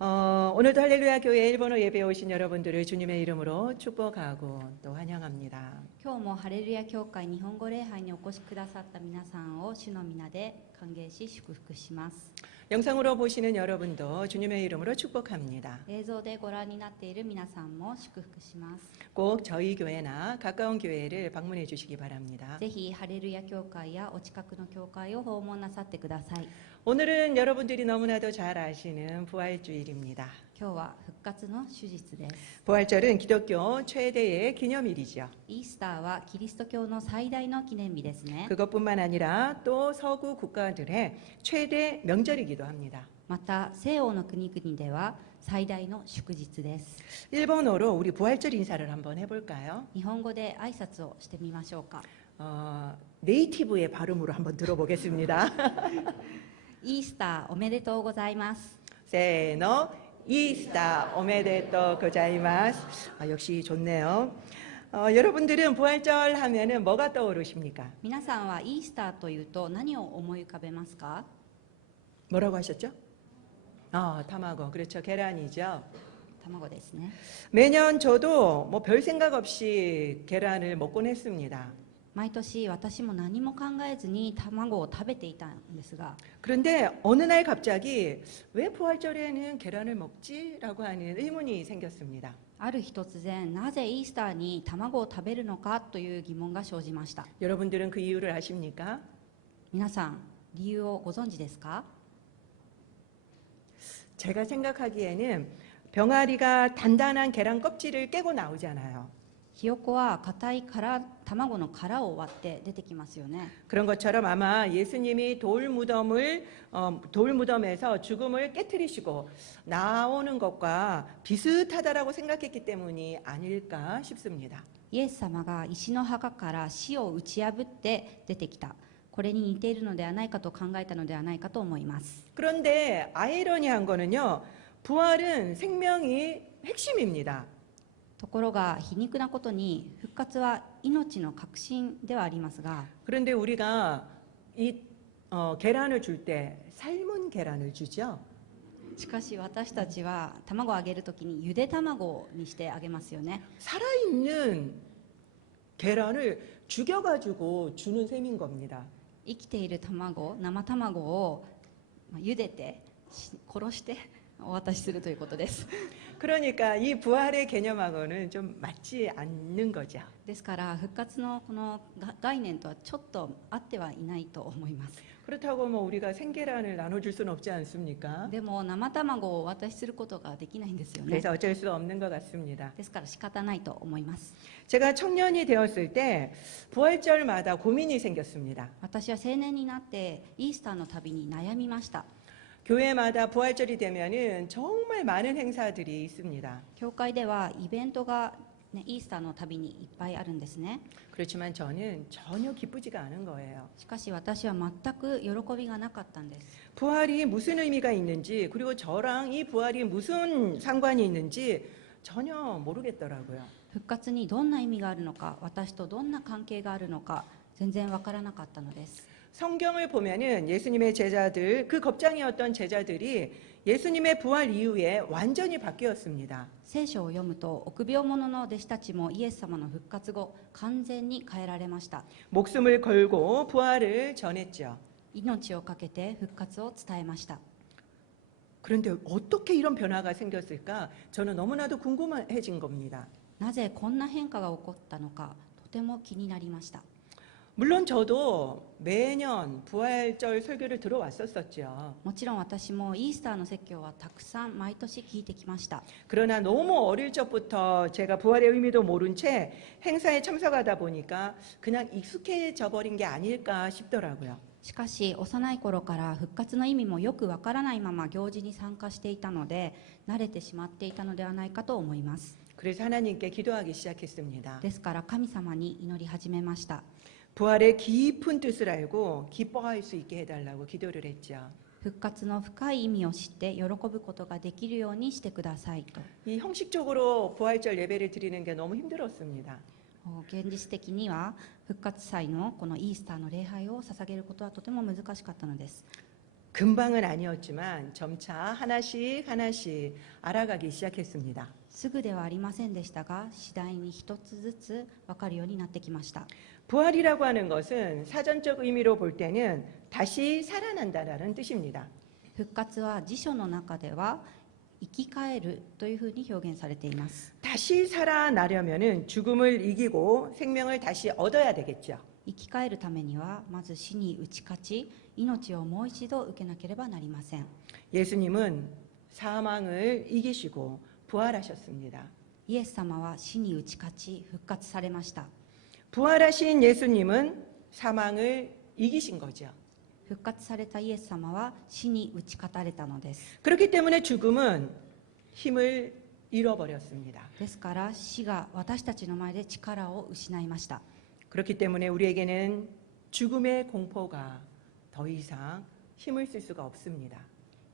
오늘도 할렐루야 교회 일본어 예배에 오신 여러분들을 주님의 이름으로 축복하고 또 환영합니다. 今日もハレルヤ教会日本語礼拝にお越しくださった皆さんを主の皆で歓迎し祝福します。 영상으로 보시는 여러분도 주님의 이름으로 축복합니다. 映像でご覧になっている皆さんも祝福します。 꼭 저희 교회나 가까운 교회를 방문해 주시기 바랍니다. ぜひハレルヤ教会やお近くの教会を訪問なさってください。 오늘은 여러분들이 너무나도 잘 아시는 부활주일입니다. 今日は復活の手術です。 부활절은 기독교 최대의 기념일이죠. イースターはキリスト教の最大の記念日ですね。 그것뿐만 아니라 또 서구 국가들의 최대 명절이기도 합니다. また西欧の国々では最大の祝日です。 일본어로 우리 부활절 인사를 한번 해볼까요? 日本語で挨拶をしてみましょうか。 네이티브의 발음으로 한번 들어보겠습니다. イースターおめでとうございます。 세노 이스타 오메데토 고자이마스. 역시 좋네요. 여러분들은 부활절 하면은 뭐가 떠오르십니까? 皆さんはイースターというと何を思い浮かべますか？ 뭐라고 하셨죠? 타마고. 그렇죠. 계란이죠. 卵ですね。 매년 저도 뭐 별 생각 없이 계란을 먹곤 했습니다. 毎年私も何も考えずに卵を食べていたんですが、 그런데 어느 날 갑자기 왜 부활절에는 계란을 먹지? 라고 하는 의문이 생겼습니다. ある日突然なぜイースターに卵を食べるのかという疑問が生じました。 여러분들은 그 이유를 아십니까? 皆さん理由をご存知ですか？ 제가 생각하기에는 병아리가 단단한 계란 껍질을 깨고 나오잖아요. ひよこは硬い卵の殻を割って出てきますよね。 그런 것처럼 아마 예수님이 돌무덤에서 죽음을 깨뜨리시고 나오는 것과 비슷하다라고 생각했기 때문이 아닐까 싶습니다. イエス様が石の墓から死を打ち破って出てきた。これに似ているのではないかと考えたのではないかと思います。 그런데 아이러니한 거는요. 부활은 생명이 핵심입니다. ところが皮肉なことに復活は命の核心ではありますが、 그런데 우리가 이 계란을 줄 때 삶은 계란을 주죠. しかし私たちは卵をあげるときにゆで卵にしてあげますよね。 살아있는 계란을 죽여가지고 주는 셈인 겁니다. 生きている卵、生卵を茹でて殺してお渡しするということです。 그러니까 이 부활의 개념하고는 좀 맞지 않는 거죠. ですから復活のこの概念とはちょっと合ってはいないと思います。 그렇다고 뭐 우리가 생계란을 나눠줄 수는 없지 않습니까? でも生卵をお渡しすることができないんですよね。 그래서 어쩔 수 없는 것 같습니다. ですから仕方ないと思います。 제가 청년이 되었을 때 부활절마다 고민이 생겼습니다. 私は青年になってイースターの旅に悩みました。 교회마다 부활절이 되면은 정말 많은 행사들이 있습니다. 教会ではイベントが、イースターの旅にいっぱいあるんですね。 그렇지만 저는 전혀 기쁘지가 않은 거예요. しかし私は全く喜びがなかったんです。 부활이 무슨 의미가 있는지 그리고 저랑 이 부활이 무슨 상관이 있는지 전혀 모르겠더라고요. 復活にどんな意味があるのか、私とどんな関係があるのか全然わからなかったのです。 성경을 보면은 예수님의 제자들, 그 겁장이었던 제자들이 예수님의 부활 이후에 완전히 바뀌었습니다. 聖書を読むと臆病者の弟子たちもイエス様の復活後完全に変えられました。 목숨을 걸고 부활을 전했죠. 命を懸けて復活を伝えました。 그런데 어떻게 이런 변화가 생겼을까? 저는 너무나도 궁금해진 겁니다. なぜこんな変化が起こったのかとても気になりました。 물론 저도 매년 부활절 설교를 들어왔었죠. もちろん私もイースターの説教はたくさん毎年聞いてきました。 그러나 너무 어릴 적부터 제가 부활의 의미도 모른 채 행사에 참석하다 보니까 그냥 익숙해져 버린 게 아닐까 싶더라고요. しかし幼い頃から復活の意味もよくわからないまま行事に参加していたので慣れてしまっていたのではないかと思います。 그래서 하나님께 기도하기 시작했습니다. ですから神様に祈り始めました。 부활의 깊은 뜻을 알고 기뻐할 수 있게 해달라고 기도를 했죠. 復活の深い意味を知って喜ぶことができるようにしてくださいと。 이 형식적으로 부활절 예배를 드리는 게 너무 힘들었습니다. 現実的には復活祭のこのイースターの礼拝を捧げることはとても難しかったのです。 금방은 아니었지만 점차 하나씩 하나씩 알아가기 시작했습니다. すぐではありませんでしたが、次第に一つずつ分かるようになってきました。 부활이라고 하는 것은 사전적 의미로 볼 때는 다시 살아난다라는 뜻입니다. 復活は辞書の中では生き返るというふうに表現されています。 다시 살아나려면은 죽음을 이기고 생명을 다시 얻어야 되겠죠. 生き返るためにはまず死に打ち勝ち、命をもう一度受けなければなりません。 예수님은 사망을 이기시고 부활하셨습니다. イエス様は死に打ち勝ち復活されました。 부활하신 예수님은 사망을 이기신 거죠. 復活されたイエス様は死に打ち勝たれたのです。 그렇기 때문에 죽음은 힘을 잃어버렸습니다. ですから死が私たちの前で力を失いました。 그렇기 때문에 우리에게는 죽음의 공포가 더 이상 힘을 쓸 수가 없습니다.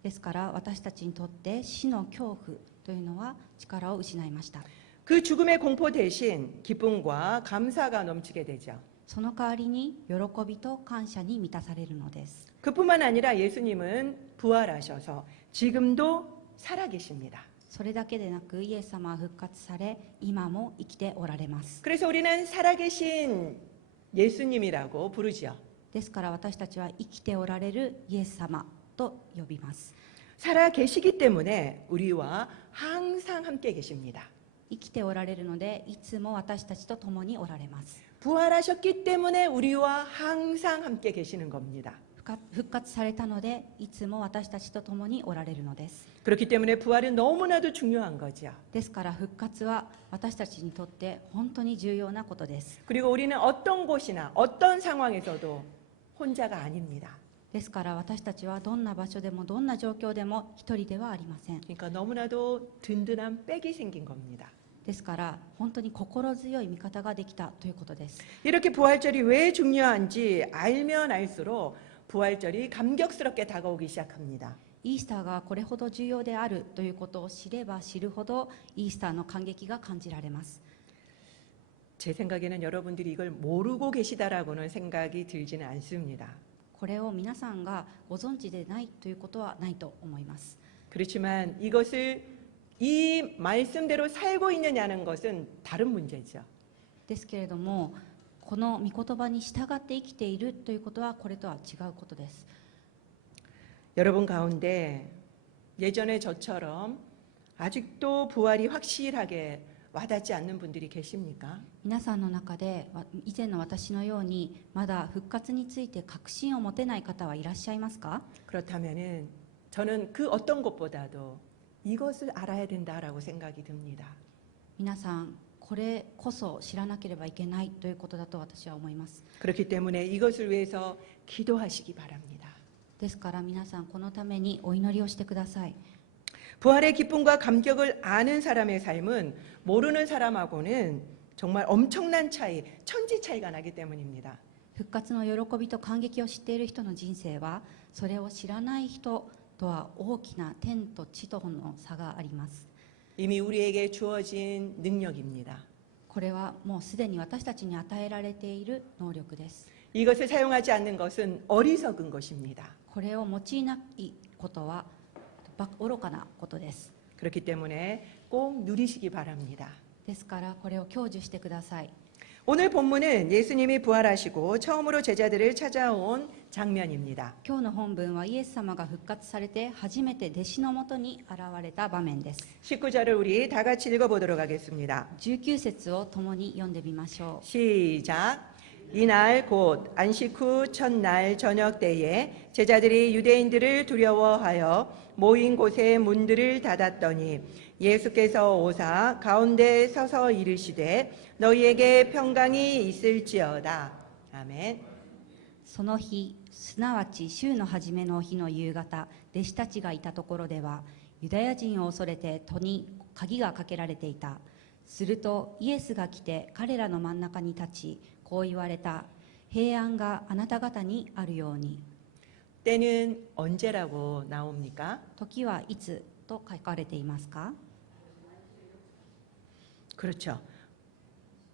ですから私たちにとって死の恐怖というのは力を失いました。 그 죽음의 공포 대신 기쁨과 감사가 넘치게 되죠. その代わりに喜びと感謝に満たされるのです。 그뿐만 아니라 예수님은 부활하셔서 지금도 살아계십니다. それだけでなくイエス様は復活され、今も生きておられます。 그래서 우리는 살아계신 예수님이라고 부르죠. ですから私たちは生きておられるイエス様と呼びます。 살아계시기 때문에 우리와 항상 함께 계십니다. 生きておられるのでいつも私たちと共におられます。 부활하셨기 때문에 우리와 항상 함께 계시는 겁니다. 復活されたのでいつも私たちと共におられるのです。 그렇기 때문에 부활은 너무나도 중요한 거죠. ですから復活は私たちにとって本当に重要なことです。 그리고 우리는 어떤 곳이나 어떤 상황에서도 혼자가 아닙니다. ですから私たちはどんな場所でもどんな状況でも一人ではありません。 그러니까 너무나도 든든한 백이 생긴 겁니다. ですから本当に心強い味方ができたということです。 이렇게 부활절이 왜 중요한지 알면 알수록 부활절이 감격스럽게 다가오기 시작합니다. イースターがこれほど重要であるということを知れば知るほどイースターの感激が感じられます。 제 생각에는 여러분들이 이걸 모르고 계시다라고는 생각이 들지는 않습니다. これを皆さんがご存知でないということはないと思います。 그렇지만 이것을 이 말씀대로 살고 있느냐는 것은 다른 문제죠. ですけれどもこの御言葉に従って生きているということはこれとは違うことです。 여러분 가운데 예전에 저처럼 아직도 부활이 확실하게 와닿지 않는 분들이 계십니까? 皆さんの中で以前の私のようにまだ復活について確信を持てない方はいらっしゃいますか？ 그렇다면은 저는 그 어떤 것보다도 이것을 알아야 된다라고 생각이 듭니다. 皆さんこれこそ知らなければいけないということだと私は思います。 그렇기 때문에 이것을 위해서 기도하시기 바랍니다. ですから皆さんこのためにお祈りをしてください。 부활의 기쁨과 감격을 아는 사람의 삶은 모르는 사람하고는 정말 엄청난 차이, 천지 차이가 나기 때문입니다. 復活の喜びと感激を知っている人の人生はそれを知らない人とは大きな天と地との差があります。 이미 우리에게 주어진 능력입니다. これはもうすでに私たちに与えられている能力です。 이것을 사용하지 않는 것은 어리석은 것입니다. これを用いないことは愚かなことです。 그렇기 때문에 꼭 누리시기 바랍니다. ですからこれを享受してください。 오늘 본문은 예수님이 부활하시고 처음으로 제자들을 찾아온 장면입니다. 今日の本文はイエス様が復活されて初めて弟子のもとに現れた場面です。 19절을 우리 다 같이 읽어보도록 하겠습니다. 19節を共に読んでみましょう。 시작. 이날 곧 안식 후 첫날 저녁 때에 제자들이 유대인들을 두려워하여 모인 곳에 문들을 닫았더니 예수께서 오사 가운데 서서 이르시되 너희에게 평강이 있을지어다. 아멘. その日、すなわち週の初めの日の夕方、弟子たちがいたところではユダヤ人を恐れて戸に鍵がかけられていた。するとイエスが来て彼らの真ん中に立ち、こう言われた。平安があなた方にあるように。 때는 언제라고 나옵니까? 時はいつと書かれていますか？ 그렇죠.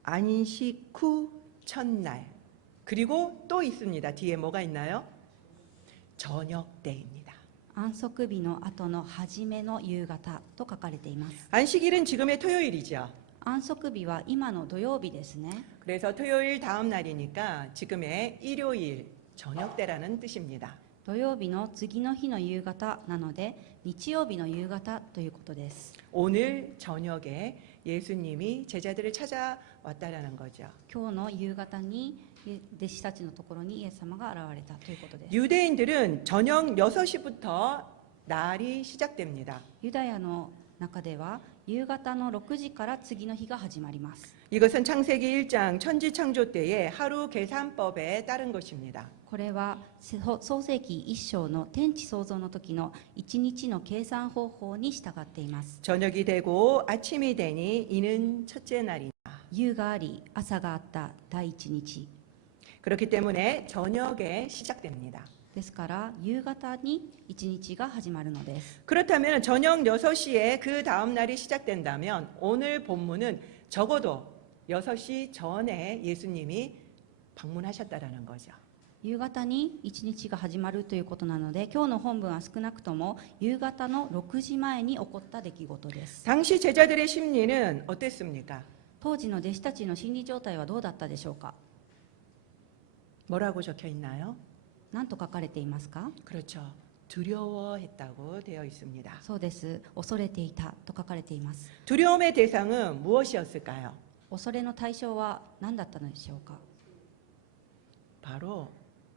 안식 후 첫날. 그리고 또 있습니다. 뒤에 뭐가 있나요? 저녁 때입니다. 安息日の後の初めの夕方と書かれています。 안식일은 지금의 토요일이죠. 安息日は今の土曜日ですね。 그래서 토요일 다음 날이니까 지금의 일요일 저녁 때라는 뜻입니다. 土曜日の次の日の夕方なので日曜日の夕方ということです。 오늘 저녁에 예수님이 제자들을 찾아왔다라는 거죠. 今日の夕方に弟子たちのところにイエス様が現れたということです。 유대인들은 저녁 6시부터 날이 시작됩니다. ユダヤの中では夕方の6時から次の日が始まります。 이것은 창세기 1장 천지 창조 때의 하루 계산법에 따른 것입니다. これは創世記1章の天地創造の時の1日の計算方法に従っています。 저녁이 되고 아침이 되니 이는 첫째 날이다. 夕があり朝があった第一日 그렇기 때문에 저녁에 시작됩니다. ですから夕方に一日が始まるのです。 그렇다면 저녁 6시에 그 다음 날이 시작된다면 오늘 본문은 적어도 6시 전에 예수님이 방문하셨다라는 거죠. 夕方に一日が始まるということなので、今日の本文は少なくとも夕方の6時前に起こった出来事です。 당시 제자들의 심리는 어땠습니까? 当時の弟子たちの心理状態はどうだったでしょうか。 뭐라고 적혀 있나요? 何と書かれていますか。 그렇죠. 두려워했다고 되어 있습니다. そうです。恐れていたと書かれています。 두려움의 대상은 무엇이었을까요? 恐れの対象は何だったのでしょうか。 바로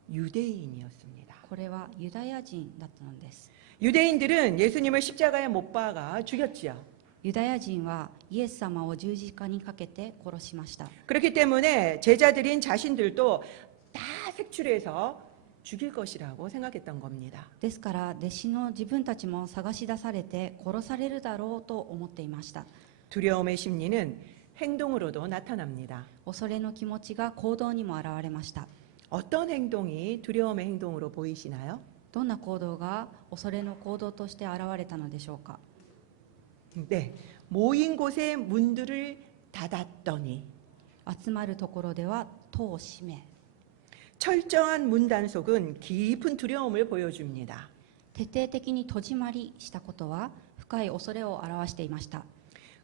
유대인이었습니다. これはユダヤ人だったのです。 유대인들은 예수님을 십자가에 못 박아 죽였지요. ユダヤ人はイエス様を十字架にかけて殺しました。 그렇기 때문에 제자들인 자신들도 다 색출해서 죽일 것이라고 생각했던 겁니다. ですから弟子の自分たちも探し出されて殺されるだろうと思っていました。 두려움의 심리는 행동으로도 나타납니다. 恐れの気持ちが行動にも現れました。 어떤 행동이 두려움의 행동으로 보이시나요? どんな行動が恐れの行動として現れたのでしょうか。 네, 모인 곳에 문들을 닫았더니 集まるところでは戸を閉め、 철저한 문 단속은 깊은 두려움을 보여줍니다. 徹底的に戸締まりしたことは深い恐れを表していました。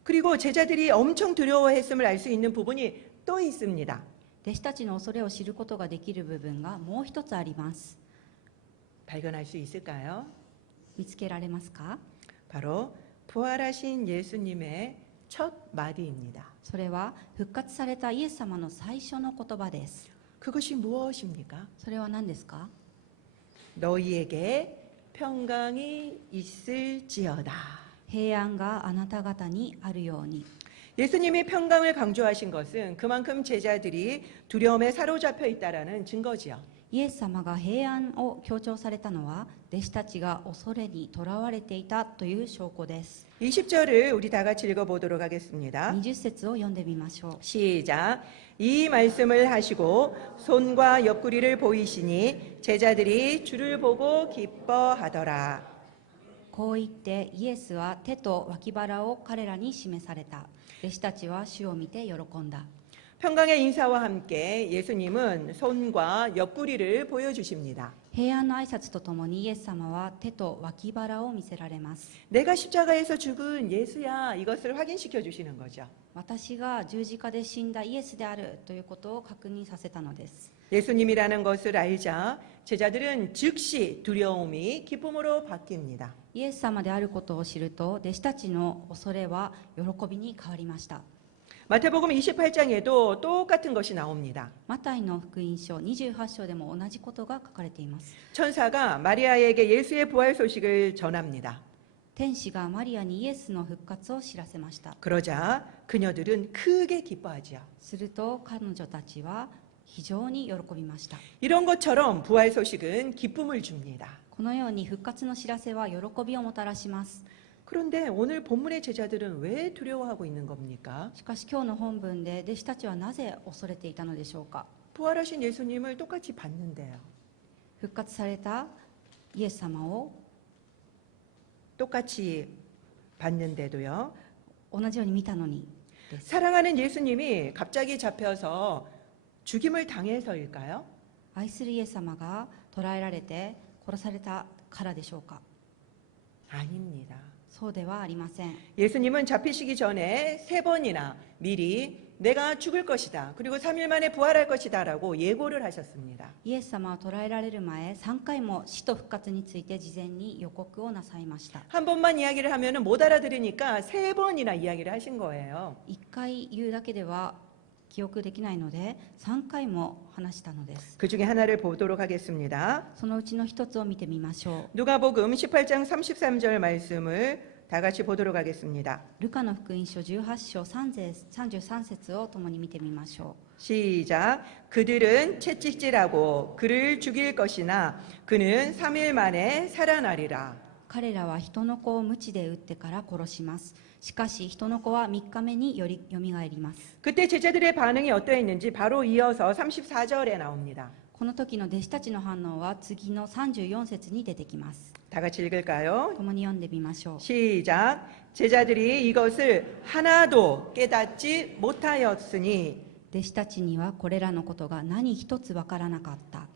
그리고 제자들이 엄청 두려워했음을 알 수 있는 부분이 또 있습니다. 弟子たちの恐れを知ることができる部分がもう一つあります。 발견할 수 있을까요? 見つけられますか。 바로 부활하신 예수님의 첫 마디입니다. それは復活されたイエス様の最初の言葉です。 그것이 무엇입니까? それは何ですか。 너희에게 평강이 있을지어다. 平安があなた方にあるように。 예수님이 평강을 강조하신 것은 그만큼 제자들이 두려움에 사로잡혀 있다라는 증거지요. イエス様が平安を強調されたのは弟子たちが恐れにとらわれていたという証拠です。 20절을 우리 다 같이 읽어보도록 하겠습니다. 20節を読んでみましょう。 시작. 이 말씀을 하시고 손과 옆구리를 보이시니 제자들이 주를 보고 기뻐하더라. こう言ってイエスは手と脇腹を彼らに示された。弟子たちは主を見て喜んだ。 평강의 인사와 함께 예수님은 손과 옆구리를 보여주십니다. 平安の挨拶とともにイエス様は手と脇腹を見せられます。 내가 십자가에서 죽은 예수야, 이것을 확인시켜 주시는 거죠. 私が十字架で死んだイエスであるということを確認させたのです。 예수님이라는 것을 알자 제자들은 즉시 두려움이 기쁨으로 바뀝니다. イエス様であることを知ると弟子たちの恐れは喜びに変わりました。 마태복음 28장에도 똑같은 것이 나옵니다. マタイの福音書28章でも同じことが書かれています。 천사가 마리아에게 예수의 부활 소식을 전합니다. 天使がマリアにイエスの復活を知らせました。 그러자 그녀들은 크게 기뻐하지요. すると彼女たちは非常に喜びました。 이런 것처럼 부활 소식은 기쁨을 줍니다. このように復活の知らせは喜びをもたらします。 그런데 오늘 본문의 제자들은 왜 두려워하고 있는 겁니까? しかし今日の本文で弟子たちはなぜ恐れていたのでしょうか。 부활하신 예수님을 똑같이 봤는데요. 復活されたイエス様を 똑같이 봤는데도요. 同じように見たのにです。 사랑하는 예수님이 갑자기 잡혀서 죽임을 당해서일까요? 愛するイエス様が捕らえられて殺されたからでしょうか。 아닙니다. そうではありません。 예수님은 잡히시기 전에 3번이나 미리 내가 죽을 것이다. 그리고 3일 만에 부활할 것이다. 라고 예고를 하셨습니다. イエス様を捕らえられる前、3回も死と復活について事前に予告をなさいました。 한 번만 이야기를 하면 못 알아들으니까 3번이나 이야기를 하신 거예요. 1回言うだけでは記憶できないので、3回も話したのです。 그 중에 하나를 보도록 하겠습니다. そのうちの一つを見てみましょ 누가복음 18장 33절 말씀을 다 같이 보도록 하겠습니다. う。ルカの福音書18章33節を共に見てみましょ 시작. 그들은 채찍질하고 그를 죽일 것이나 그는 3일 만에 살아나리라. う。彼らは人の子を鞭で打ってから殺します。しかし人の子は3日目によみがえります。 그때 제자들의 반응이 어떠했는지 바로 이어서 34절에 나옵니다. この時の弟子たちの反応は次の34節に出てきます。 다 같이 읽을까요? 共に読んでみましょう。 시작. 제자들이 이것을 하나도 깨닫지 못하였으니 弟子たちにはこれらのことが何一つわからなかった。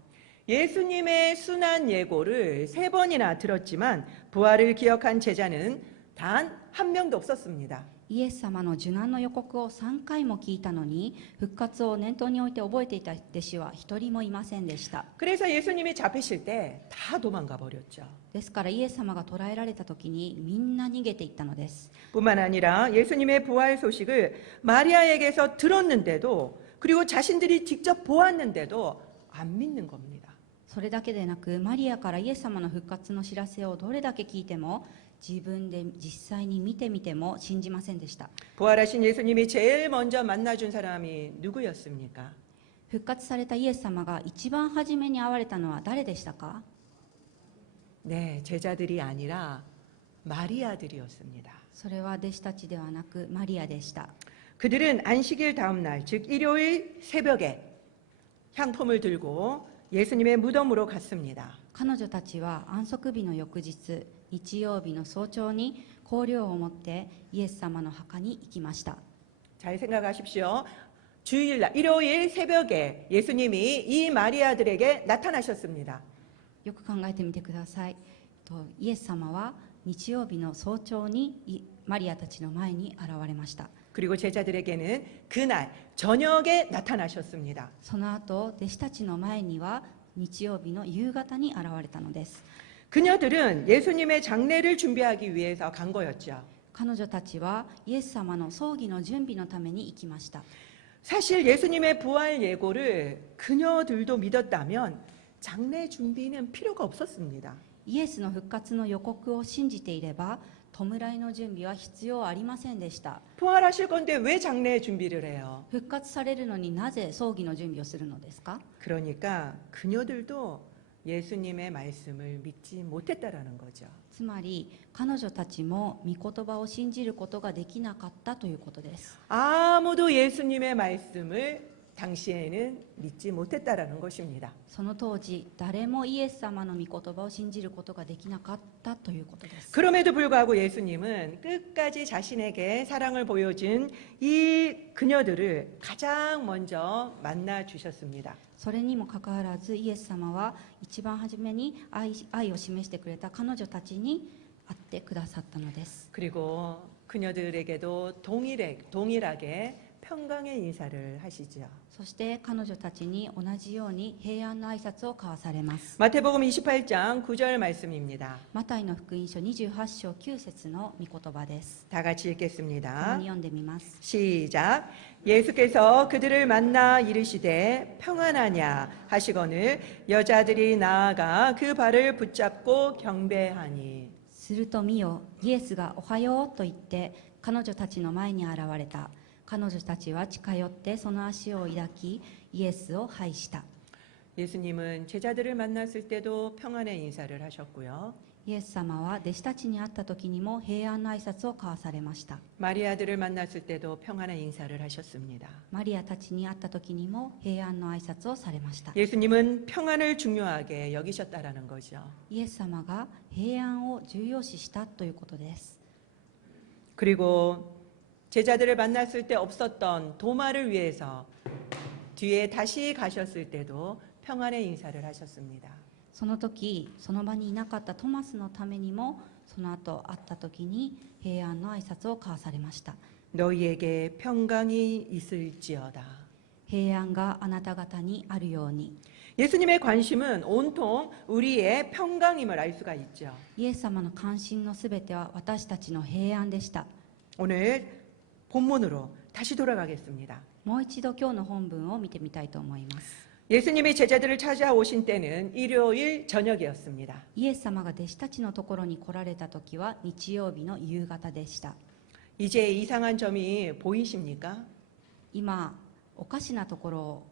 예수님의 순환 예고를 3번이나 들었지만 부활을 기억한 제자는 단 한 명도 없었습니다. イエス様の受難の予告を3回も聞いたのに、復活を念頭に置いて覚えていた弟子は一人もいませんでした。 그래서 예수님이 잡히실 때 다 도망가 버렸죠. ですからイエス様が捕らえられた時にみんな逃げていったのです。 뿐만 아니라 예수님의 부활 소식을 마리아에게서 들었는데도 그리고 자신들이 직접 보았는데도 안 믿는 겁니다. それだけでなく、マリアからイエス様の復活の知らせをどれだけ聞いても、自分で実際に見てみても信じませんでした。 부활하신 예수님이 제일 먼저 만나준 사람이 누구였습니까? 復活されたイエス様が一番初めに会われたのは誰でしたか？ 네, 제자들이 아니라 마리아들이었습니다. それは弟子たちではなくマリアでした。 그들은 안식일 다음 날, 즉 일요일 새벽에 향품을 들고 예수님의 무덤으로 갔습니다. 彼女たちは安息日の翌日、日曜日の早朝に香料を持ってイエス様の墓に行きました。 잘 생각하십시오. 주일날, 일요일 새벽에 예수님이 이 마리아들에게 나타나셨습니다. よく考えてみてください。イエス様は日曜日の早朝にマリアたちの前に現れました。 그리고 제자들에게는 그날 저녁에 나타나셨습니다. その後、弟子たちの前には日曜日の夕方に現れたのです。 그녀들은 예수님의 장례를 준비하기 위해서 간 거였죠. 彼女たちはイエス様の葬儀の準備のために行きました。 사실 예수님의 부활 예고를 그녀들도 믿었다면 장례 준비는 필요가 없었습니다. イエスの復活の予告を信じていれば、弔いの準備は必要ありませんでした。 부활하실 건데 왜 장례 준비를 해요? 復活されるのになぜ葬儀の準備をするのですか？ 그러니까 그녀들도 예수님의 말씀을 믿지 못했다라는 거죠. つまり彼女たちも御言葉を信じることができなかったということです。 아무도 예수님의 말씀을 당시에는 믿지 못했다라는 것입니다. その当時、誰もイエス様の御言葉を信じることができなかったということです。 그럼에도 불구하고 예수님은 끝까지 자신에게 사랑을 보여준 이 그녀들을 가장 먼저 만나 주셨습니다. それにもかかわらず、イエス様は一番初めに愛を示してくれた彼女たちに会ってくださったのです。 그리고 그녀들에게도 동일하게 평강의 인사를 하시죠. そして彼女たちに同じように平安の挨拶を交わされます。 마태복음 28장 9절 말씀입니다. マタイの福音書28章9節の御言葉です。 다 같이 共 읽겠습니다. に読んでみます。 시작. 예수께서 그들을 만나 이르시되 평안하냐 하시거늘 여자들이 나아가 그 발을 붙잡고 경배하니. すると見よ、イエスがおはようと言って彼女たちの前に現れた。彼女たちは近寄ってその足を抱き、イエスを拝した。 예수님은 제자들을 만났을 때도 평안의 인사를 하셨고요. イエス様は弟子たちに会った時にも平安の挨拶を交わされました。 마리아들을 만났을 때도 평안의 인사를 하셨습니다. マリアたちに会った時にも平安の挨拶をされました。 예수님은 평안을 중요하게 여기셨다라는 거죠. イエス様が平安を重要視したということです。 그리고 제자들을 만났을 때 없었던 도마를 위해서 뒤에 다시 가셨을 때도 평안의 인사를 하셨습니다. その時、その場にいなかったトマスのためにもその後会った時に平安の挨拶を交わされました。 너희에게 평강이 있을지어다. 平安があなた方にあるように。 예수님의 관심은 온통 우리의 평강임을 알 수가 있죠. イエス様の関心のすべては私たちの平安でした。 오늘 본문으로 다시 돌아가겠습니다. もう一度今日の本文を見てみたいと思います。 예수님이 제자들을 찾아오신 때는 일요일 저녁이었습니다. イエス様が弟子たちのところに来られた時は日曜日の夕方でした。 이제 이상한 점이 보이십니까? 今おかしなところ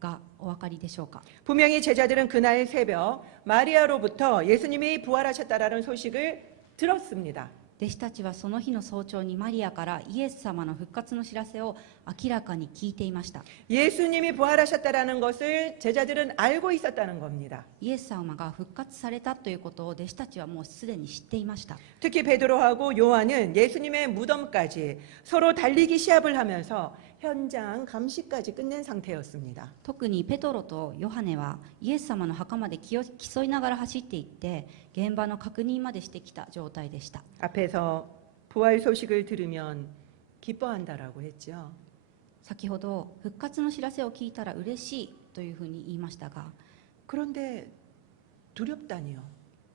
がお分かりでしょうか。 분명히 제자들은 그날 새벽 마리아로부터 예수님이 부활하셨다라는 소식을 들었습니다. 弟子たちはその日の早朝にマリアからイエス様の復活の知らせを明らかに聞いていました。 예수님이 부활하셨다라는 것을 제자들은 알고 있었다는 겁니다. イエス様が復活されたということを弟子たちはもうすでに知っていました。 특히 베드로하고 요한은 예수님의 무덤까지 서로 달리기 시합을 하면서 현장 감시까지 끝낸 상태였습니다. 特にペトロとヨハネはイエス様の墓まで競いながら走っていって現場の確認までしてきた状態でした。 앞에서 부활 소식을 들으면 기뻐한다라고 했죠. 先ほど復活の知らせを聞いたら嬉しいというふうに言いましたが、 그런데 두렵다니요.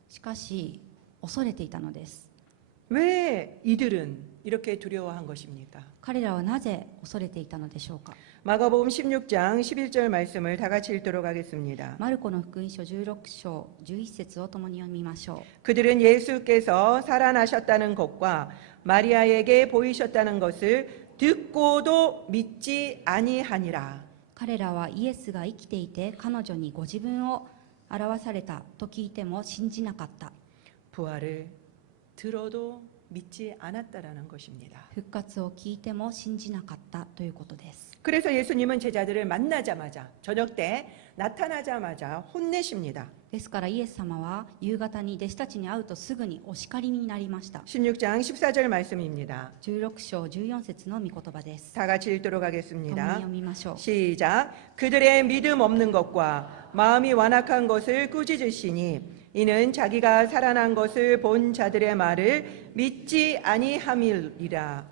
しかし恐れていたのです。 왜 이들은 이렇게 두려워한 것입니까? 彼らはなぜ恐れていたのでしょうか。 마가복음 16장 11절 말씀을 다 같이 읽도록 하겠습니다. マルコの福音書16章11節を共に読みましょう。 그들은 예수께서 살아나셨다는 것과 마리아에게 보이셨다는 것을 듣고도 믿지 아니하니라. 彼らはイエスが生きていて彼女にご自分を表されたと聞いても信じなかった。 부활을 들어도 믿지 않았다라는 것입니다. 復活を聞いても信じなかったということです。 그래서 예수님은 제자들을 만나자마자 저녁 때 나타나자마자 혼내십니다. ですからイエス様は夕方に弟子たちに会うとすぐにお叱りになりました。 16장 14절 말씀입니다. 16章14節の御言葉です。 다 같이 읽도록 共に 하겠습니다. 読みましょう。 시작. 그들의 믿음 없는 것과 마음이 완악한 것을 꾸짖으시니 이는 자기가 살아난 것을 본 자들의 말을 믿지 아니함이리라.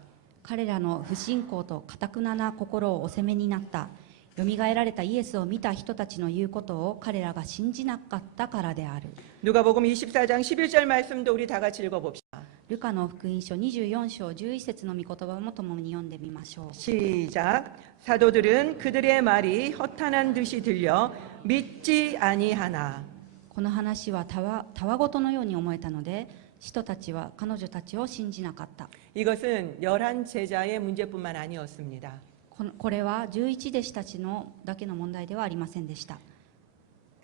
彼らの不信仰と堅な心をお責めになった。よみがえられたイエスを見た人たちの言うことを彼らが信じなかったからである。 누가복음 24장 11절 말씀도 우리 다 같이 읽어봅시다. ルカの福音書24章11節の御言葉も共に読んでみましょう。 시작. 사도들은 그들의 말이 허탄한 듯이 들려 믿지 아니하나. この話はたわごとのように思えたので、使徒たちは彼女たちを信じなかった。 이것은 11 제자의 문제뿐만 아니었습니다. これは11弟子たちのだけの問題ではありませんでした。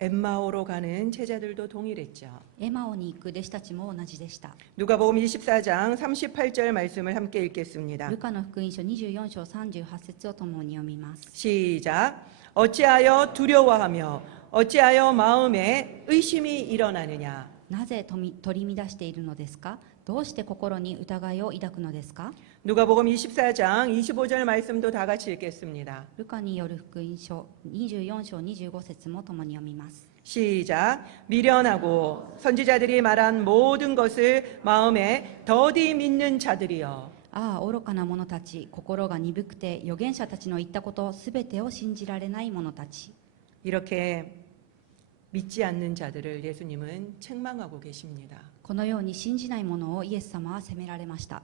엠마오로 가는 제자들도 동일했죠. エマオに行く弟子たちも同じでした。 누가복음 24장 38절 말씀을 함께 읽겠습니다. ルカの福音書24章38節を共に読みます。 시작. 어찌하여 두려워하며 어찌하여 마음에 의심이 일어나느냐. なぜ取り乱しているのですか。どうして心に疑いを抱くのですか。 누가복음 24장 25절 말씀도 다 같이 읽겠습니다. ルカによる福音書24章25節も共に読みます。 시작. 미련하고 선지자들이 말한 모든 것을 마음에 더디 믿는 자들이여. ああ愚かな者たち、心が鈍くて預言者たちの言ったことすべてを信じられない者たち。 이렇게 믿지 않는 자들을 예수님은 책망하고 계십니다. このように信じない者をイエス様は責められました。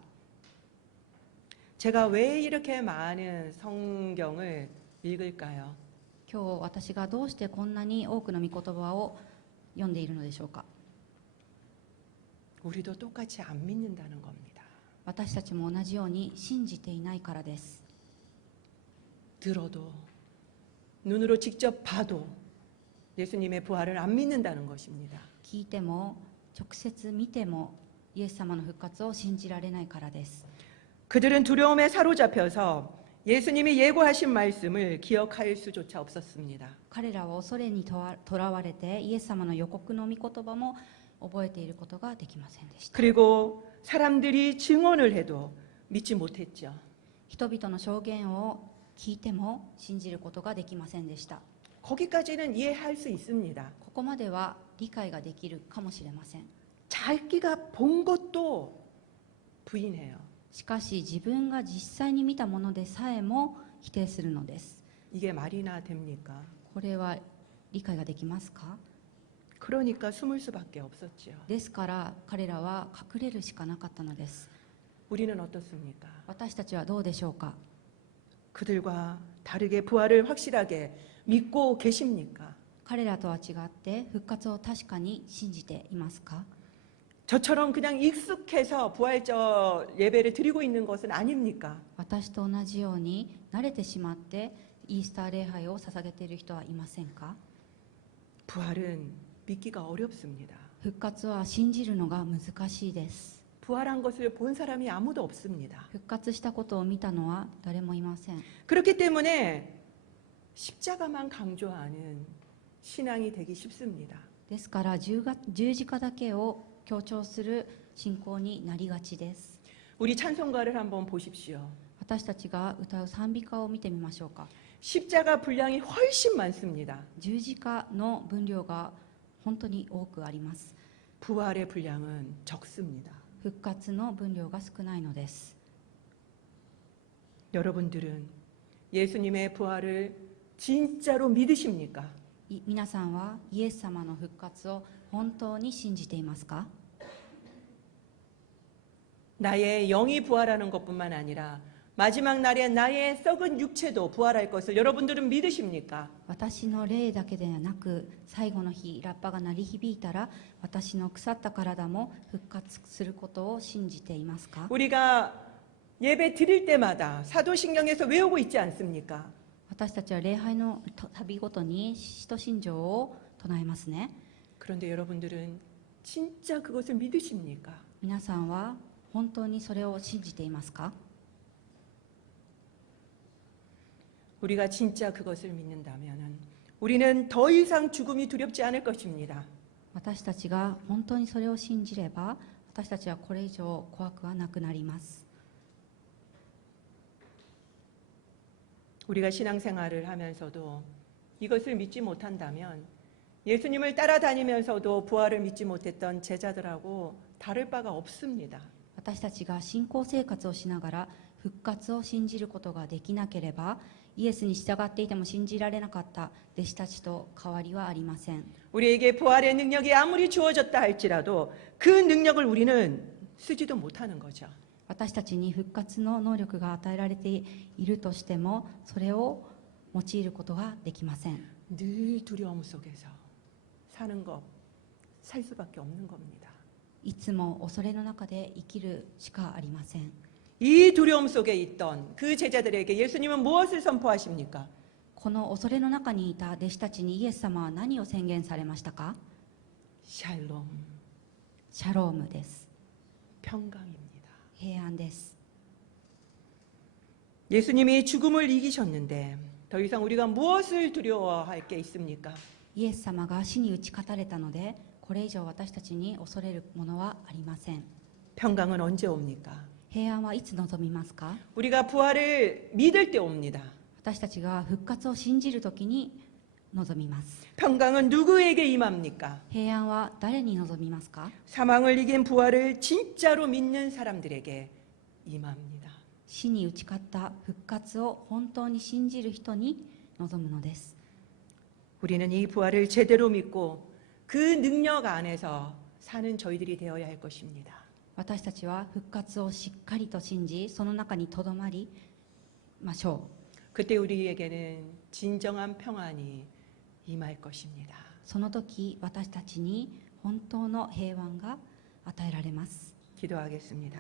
제가 왜 이렇게 많은 성경을 읽을까요? 今日私がどうしてこんなに多くの御言葉を読んでいるのでしょうか。 우리도 똑같이 안 믿는다는 겁니다. 私たちも同じように信じていないからです。 들어도 눈으로 직접 봐도 예수님의 부활을 안 믿는다는 것입니다. 聞いても直接見てもイエス様の復活を信じられないからです。 그들은 두려움에 사로잡혀서 예수님이 예고하신 말씀을 기억할 수조차 없었습니다. 彼らは恐れにとらわれてイエス様の予告の御言葉も覚えていることができませんでした。 그리고 사람들이 증언을 해도 믿지 못했죠. 人々の証言を聞いても信じることができませんでした。 거기까지는 이해할 수 있습니다. ここまでは理解ができるかもしれません。 자기가 본 것도 부인해요. しかし自分が実際に見たものでさえも否定するのです。 이게 말이나 됩니까? これは理解ができますか？ 그러니까 숨을 수밖에 없었지요. ですから彼らは隠れるしかなかったのです。 우리는 어떻습니까? 私たちはどうでしょうか？ 그들과 다르게 부활을 확실하게 믿고 계십니까? 彼らとは違って復活を確かに信じていますか？ 저처럼 그냥 익숙해서 부활절 예배를 드리고 있는 것은 아닙니까? 私と同じように慣れてしまってイースター礼拝を捧げている人はいませんか？ 부활은 믿기가 어렵습니다. 復活は信じるのが難しいです。 부활한 것을 본 사람이 아무도 없습니다. 復活したことを見たのは誰もいません。 그렇기 때문에 십자가만 강조하는 신앙이 되기 쉽습니다. ですから十字架だけを強調する信仰になりがちです。 우리 찬송가를 한번 보십시오. 私たちが歌う賛美歌を見てみましょうか。 십자가 분량이 훨씬 많습니다. 十字架の分量が本当に多くあります。 부활의 분량은 적습니다. 復活の分量が少ないのです。 여러분들은 예수님의 부활을 진짜로 믿으십니까? 皆さんはイエス様の復活を本当に信じていますか？ 나의 영이 부활하는 것뿐만 아니라 마지막 날에 나의 썩은 육체도 부활할 것을 여러분들은 믿으십니까? 私の霊だけではなく最後の日ラッパが鳴り響いたら私の腐った体も復活することを信じていますか？ 우리가 예배 드릴 때마다 사도신경에서 외우고 있지 않습니까? 私たちは礼拝の旅ごとに使徒信条を唱えますね。 그런데 여러분들은 진짜 그것을 믿으십니까? 皆さんは本当にそれを信じていますか？ 우리가 진짜 그것을 믿는다면 우리는 더 이상 죽음이 두렵지 않을 것입니다. 私たちが本当にそれを信じれば私たちはこれ以上怖くはなくなります。 우리가 신앙생활을 하면서도 이것을 믿지 못한다면 예수님을 따라다니면서도 부활을 믿지 못했던 제자들하고 다를 바가 없습니다. 私たちが信仰生活をしながら復活を信じることができなければイエスに従っていても信じられなかった弟子たちと変わりはありません。 우리에게 부활의 능력이 아무리 주어졌다 할지라도 그 능력을 우리는 쓰지도 못하는 거죠. 私たちに復活の能力が与えられているとしてもそれを用いることができません。 늘 두려움 속에서 사는 것, 살 수밖에 없는 겁니다. いつも恐れの中で生きるしかありません。 이 두려움 속에 있던 그 제자들에게 예수님은 무엇을 선포하십니까? この恐れの中にいた弟子たちにイエス様は何を宣言されましたか？ 샬롬, シャロームです。 평강입니다. 平安です。 예수님이 죽음을 이기셨는데 더 이상 우리가 무엇을 두려워할 게 있습니까? イエス様が死に打ち勝たれたのでこれ以上私たちに恐れるものはありません。 평강은 언제 옵니까? 平安はいつ望みますか？ 우리가 부활을 믿을 때 옵니다. 私たちが復活を信じるときに望みます。 평강은 누구에게 임합니까? 平安は誰に望みますか？ 사망을 이긴 부활을 진짜로 믿는 사람들에게 임합니다. 死に打ち勝った復活を本当に信じる人に望むのです。 우리는 이 부활을 제대로 믿고 그 능력 안에서 사는 저희들이 되어야 할 것입니다. 私たちは復活をしっかりと信じその中にとどまりましょう。 그때 우리에게는 진정한 평안이 임할 것입니다. その時私たちに本当の平安が与えられます。 기도하겠습니다.